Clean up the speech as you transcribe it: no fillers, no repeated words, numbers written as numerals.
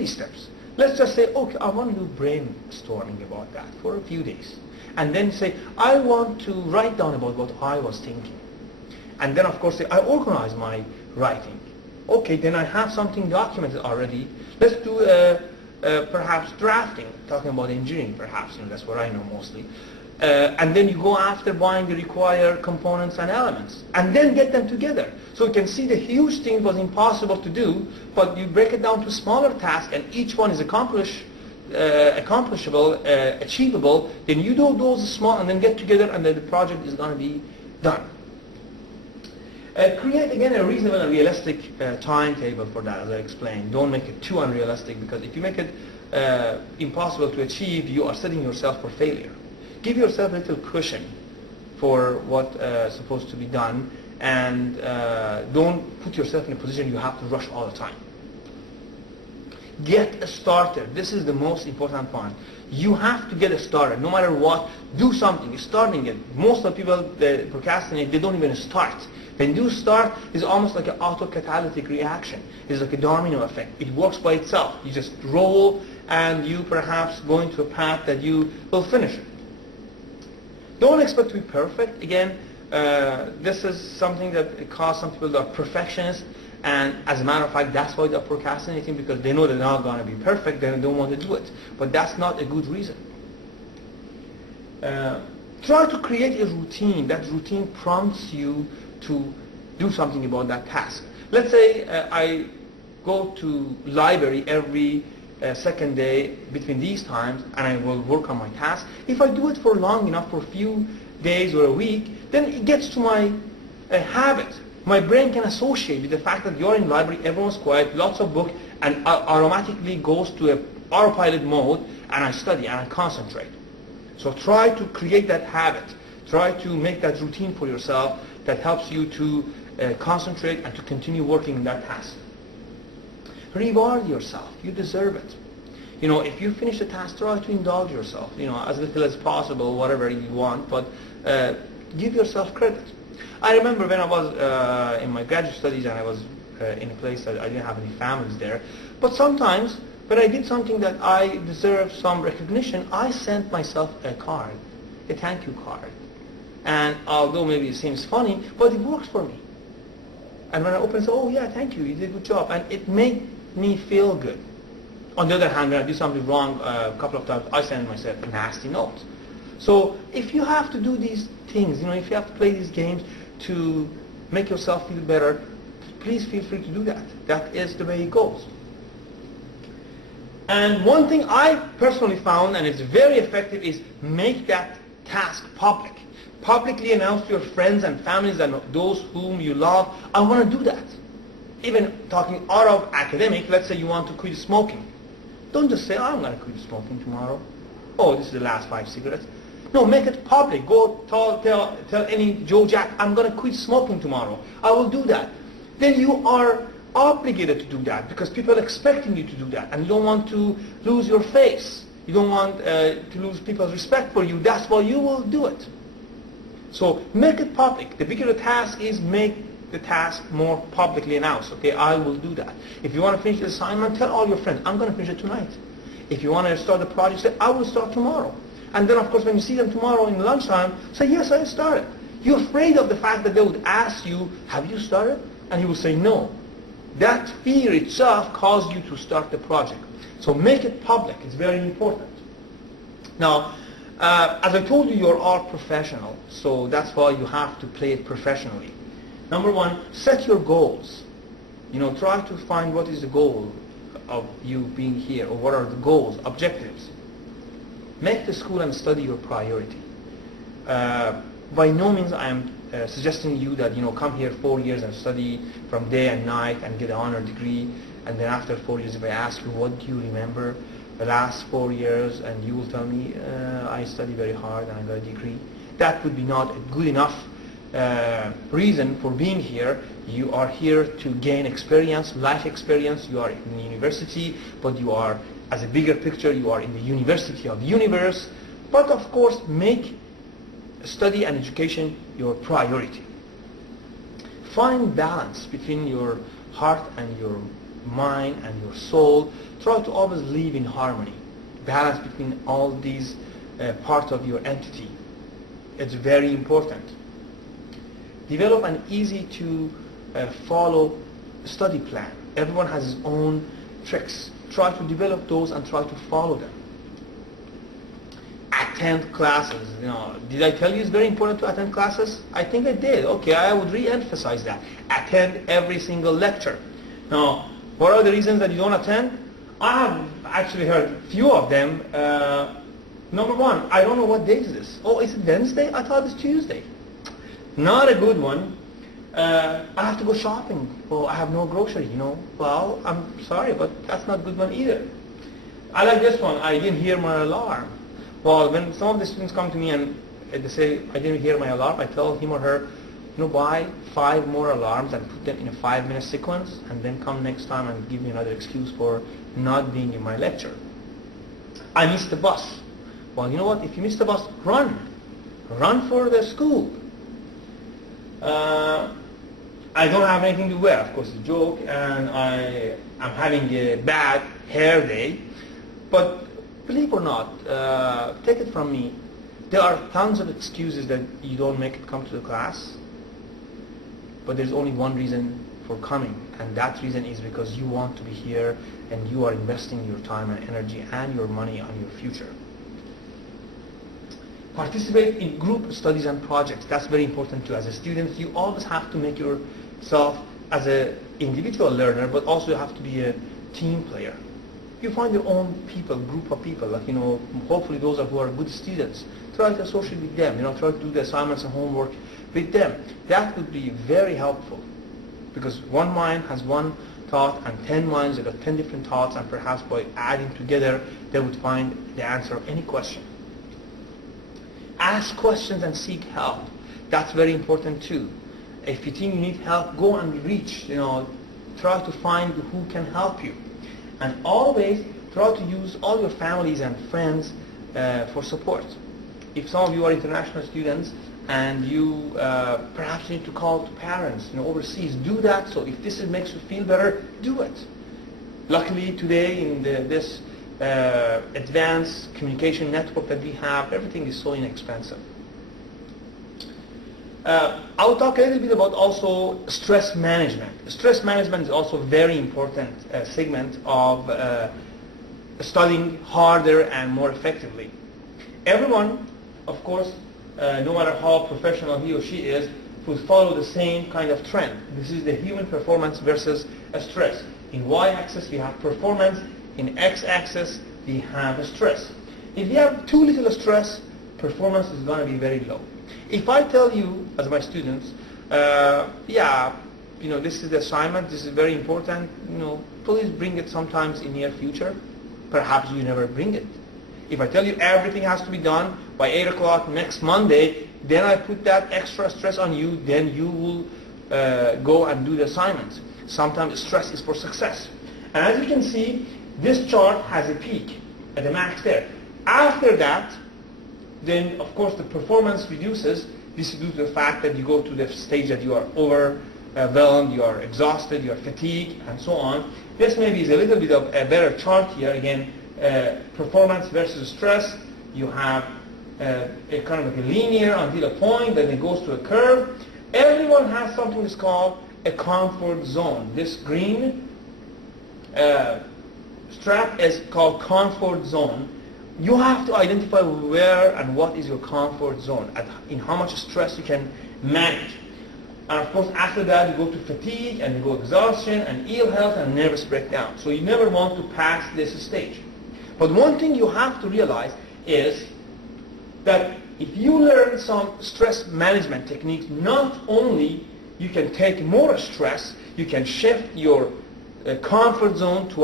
Baby steps. Let's just say, okay, I want to do brainstorming about that for a few days. And then say, I want to write down about what I was thinking. And then, of course, say, I organize my writing. Okay, then I have something documented already. Let's do perhaps drafting, talking about engineering, perhaps. That's what I know mostly. And then you go after buying the required components and elements, and then get them together. So you can see the huge thing was impossible to do, but you break it down to smaller tasks, and each one is accomplishable, achievable. Then you do those small, and then get together, and then the project is going to be done. Create again a reasonable and realistic timetable for that, as I explained. Don't make it too unrealistic, because if you make it impossible to achieve, you are setting yourself for failure. Give yourself a little cushion for what's supposed to be done, and don't put yourself in a position you have to rush all the time. Get started. This is the most important point. You have to get started. No matter what, do something. Starting it. Most of the people that procrastinate, they don't even start. When you start, it's almost like an autocatalytic reaction. It's like a domino effect. It works by itself. You just roll, and you perhaps go into a path that you will finish it. Don't expect to be perfect. Again, this is something that causes some people that are perfectionists, and as a matter of fact, that's why they're procrastinating, because they know they're not going to be perfect, they don't want to do it. But that's not a good reason. Try to create a routine. That routine prompts you to do something about that task. Let's say I go to library every second day between these times, and I will work on my task. If I do it for long enough, for a few days or a week, then it gets to my habit. My brain can associate with the fact that you're in library, everyone's quiet, lots of books, and automatically goes to a autopilot mode, and I study and I concentrate. So try to create that habit. Try to make that routine for yourself that helps you to concentrate and to continue working in that task. Reward yourself. You deserve it. If you finish a task, try to indulge yourself, as little as possible, whatever you want, but give yourself credit. I remember when I was in my graduate studies, and I was in a place that I didn't have any families there, but sometimes when I did something that I deserved some recognition, I sent myself a card, a thank you card. And although maybe it seems funny, but it works for me. And when I open it, oh yeah, thank you, you did a good job. And it made me feel good. On the other hand, when I do something wrong a couple of times, I send myself a nasty note. So if you have to do these things, if you have to play these games to make yourself feel better, please feel free to do that. That is the way it goes. And one thing I personally found, and it's very effective, is make that task public. Publicly announce to your friends and families and those whom you love, I want to do that. Even talking out of academic, let's say you want to quit smoking. Don't just say, I'm going to quit smoking tomorrow. Oh, this is the last 5 cigarettes. No, make it public. Go tell any Joe Jack, I'm going to quit smoking tomorrow. I will do that. Then you are obligated to do that, because people are expecting you to do that, and you don't want to lose your face. You don't want to lose people's respect for you. That's why you will do it. So make it public. The bigger the task is, make the task more publicly announced. Okay, I will do that. If you want to finish the assignment, tell all your friends, I'm going to finish it tonight. If you want to start the project, say, I will start tomorrow. And then, of course, when you see them tomorrow in lunchtime, say, yes, I started. You're afraid of the fact that they would ask you, have you started? And you will say, no. That fear itself caused you to start the project. So make it public. It's very important. Now, as I told you, you're all professional, so that's why you have to play it professionally. Number one, set your goals. Try to find what is the goal of you being here, or what are the goals, objectives. Make the school and study your priority. By no means I am suggesting you that come here 4 years and study from day and night and get an honor degree, and then after 4 years if I ask you, what do you remember the last 4 years, and you will tell me, I studied very hard and I got a degree. That would be not a good enough reason for being here. You are here to gain experience, life experience. You are in the university, but you are, as a bigger picture, you are in the university of the universe. But of course, make study and education your priority. Find balance between your heart and your mind and your soul. Try to always live in harmony, balance between all these parts of your entity. It's very important. Develop an easy to follow study plan. Everyone has his own tricks. Try to develop those and try to follow them. Attend classes. Did I tell you it's very important to attend classes? I think I did. Okay, I would re-emphasize that. Attend every single lecture. Now, what are the reasons that you don't attend? I have actually heard few of them. Number one, I don't know what date is this. Oh, is it Wednesday? I thought it's Tuesday. Not a good one. I have to go shopping. Oh, I have no grocery, Well, I'm sorry, but that's not a good one either. I like this one. I didn't hear my alarm. Well, when some of the students come to me and they say, I didn't hear my alarm, I tell him or her, buy 5 more alarms and put them in a 5-minute sequence, and then come next time and give me another excuse for not being in my lecture. I missed the bus. Well, you know what? If you miss the bus, run. Run for the school. I don't have anything to wear. Of course, it's a joke, and I'm having a bad hair day. But believe it or not, take it from me, there are tons of excuses that you don't make it come to the class. But there's only one reason for coming, and that reason is because you want to be here and you are investing your time and energy and your money on your future. Participate in group studies and projects. That's very important too. As a student, you always have to make yourself as an individual learner, but also you have to be a team player. You find your own people, group of people, like, hopefully those who are good students. Try to associate with them, try to do the assignments and homework with them. That would be very helpful, because one mind has one thought and 10 minds have got 10 different thoughts, and perhaps by adding together they would find the answer of any question. Ask questions and seek help. That's very important too. If you think you need help, go and reach, try to find who can help you. And always try to use all your families and friends for support. If some of you are international students and you perhaps need to call to parents overseas, do that. So if this makes you feel better, do it. Luckily today in this advanced communication network that we have, everything is so inexpensive. I will talk a little bit about also stress management. Stress management is also a very important segment of studying harder and more effectively. Everyone, of course, no matter how professional he or she is, would follow the same kind of trend. This is the human performance versus stress. In y-axis we have performance, in x-axis we have stress. If you have too little stress, performance is going to be very low. If I tell you, as my students, this is the assignment, this is very important, please bring it sometimes in near future, perhaps you never bring it. If I tell you everything has to be done by 8 o'clock next Monday, then I put that extra stress on you, then you will go and do the assignments. Sometimes stress is for success. And as you can see, this chart has a peak at the max there. After that, then of course the performance reduces. This is due to the fact that you go to the stage that you are overwhelmed, you are exhausted, you are fatigued, and so on. This maybe is a little bit of a better chart here. Again, performance versus stress. You have a kind of like a linear until a point, then it goes to a curve. Everyone has something that's called a comfort zone. This green strap is called comfort zone. You have to identify where and what is your comfort zone, in how much stress you can manage. And of course, after that, you go to fatigue, and you go exhaustion, and ill health, and nervous breakdown. So you never want to pass this stage. But one thing you have to realize is that if you learn some stress management techniques, not only you can take more stress, you can shift your comfort zone to